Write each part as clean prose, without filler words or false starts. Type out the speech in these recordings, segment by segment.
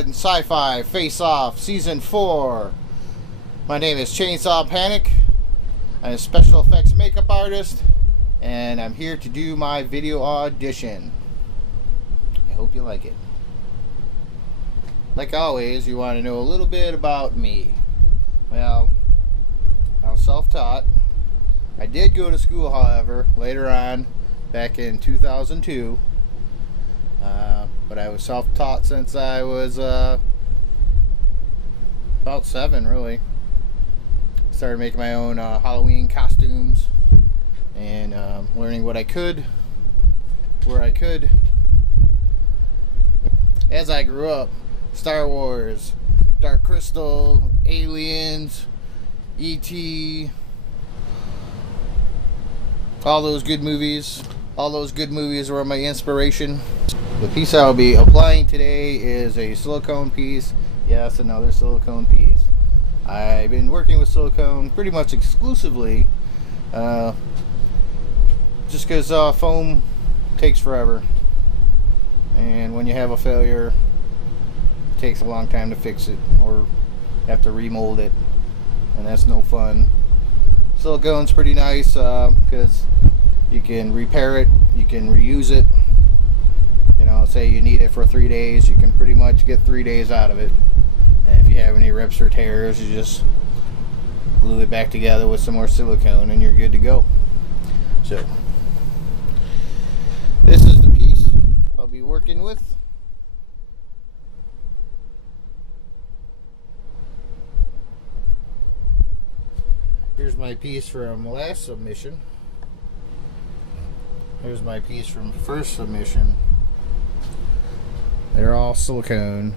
on Sci-Fi Face Off Season 4. My name is Chainsaw Panek. I'm a special effects makeup artist, and I'm here to do my video audition. I hope you like it. Like always, you want to know a little bit about me. Well, I'm self-taught. I did go to school, however, later on, back in 2002. But I was self-taught since I was about 7, really. Started making my own Halloween costumes and learning what I could, where I could. As I grew up, Star Wars, Dark Crystal, Aliens, E.T., all those good movies. All those good movies were my inspiration. The piece I'll be applying today is a silicone piece. Yes, another silicone piece. I've been working with silicone pretty much exclusively, just because foam takes forever, and when you have a failure, it takes a long time to fix it or have to remold it, and that's no fun. Silicone's pretty nice because you can repair it, you can reuse it. You know, say you need it for 3 days, you can pretty much get 3 days out of it. And if you have any rips or tears, you just glue it back together with some more silicone and you're good to go. So, this is the piece I'll be working with. Here's my piece from last submission. Here's my piece from first submission. They're all silicone.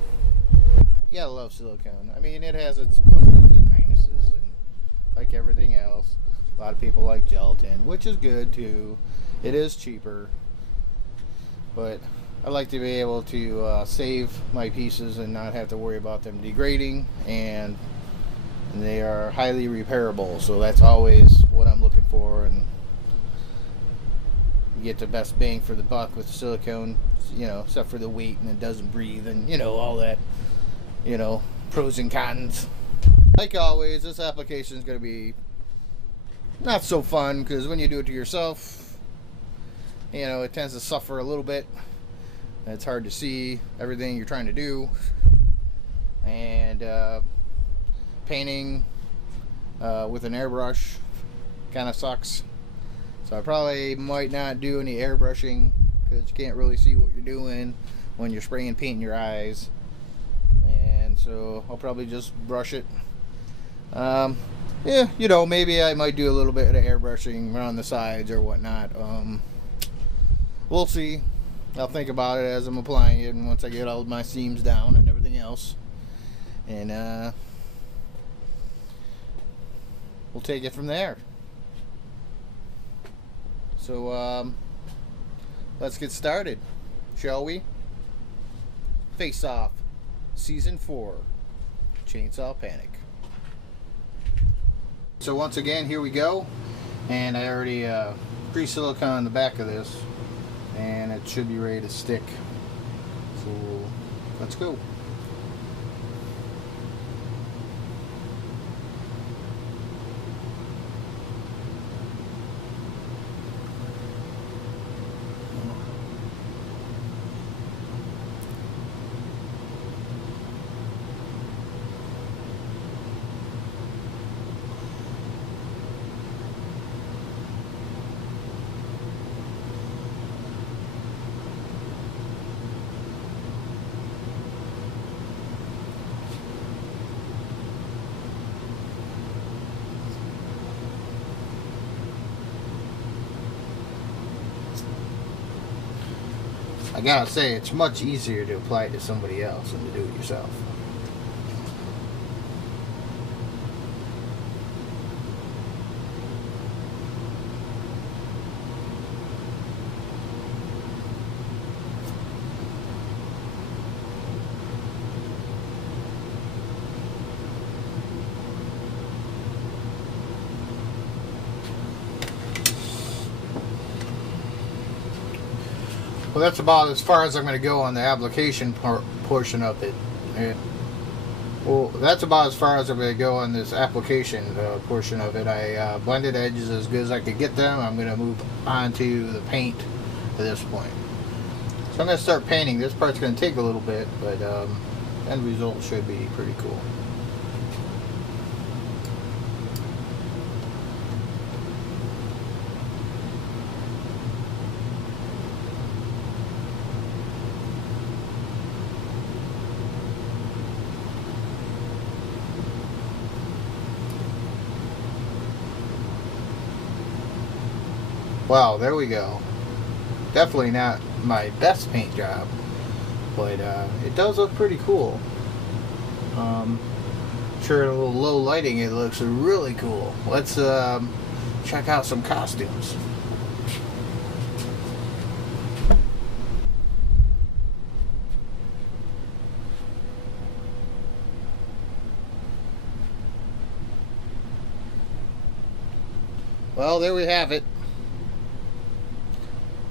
You gotta love silicone. I mean, it has its pluses and minuses, and like everything else. A lot of people like gelatin, which is good too. It is cheaper, but I like to be able to save my pieces and not have to worry about them degrading, and they are highly repairable. So that's always what I'm looking for, and you get the best bang for the buck with silicone, you know, except for the weight and it doesn't breathe and, you know, all that, you know, pros and cons. Like always, this application is going to be not so fun because when you do it to yourself, you know, it tends to suffer a little bit. It's hard to see everything you're trying to do, and painting with an airbrush kind of sucks. So I probably might not do any airbrushing because you can't really see what you're doing when you're spraying paint in your eyes. And so I'll probably just brush it. Yeah, you know, maybe I might do a little bit of airbrushing around the sides or whatnot. We'll see. I'll think about it as I'm applying it, and once I get all of my seams down and everything else. And we'll take it from there. So, let's get started, shall we? Face Off, Season 4, Chainsaw Panek. So once again, here we go. And I already pre-silicone the back of this, and it should be ready to stick. So, let's go. I gotta say, it's much easier to apply it to somebody else than to do it yourself. Well, that's about as far as I'm going to go on the application portion of it. Yeah. Well, that's about as far as I'm going to go on this application portion of it. I blended edges as good as I could get them. I'm going to move on to the paint at this point. So I'm going to start painting. This part's going to take a little bit, but end result should be pretty cool. Wow, there we go. Definitely not my best paint job, but it does look pretty cool. Sure, in a little low lighting it looks really cool. Let's check out some costumes. Well, there we have it.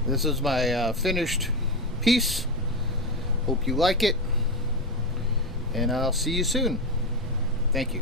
This is my finished piece. Hope you like it, and I'll see you soon. Thank you.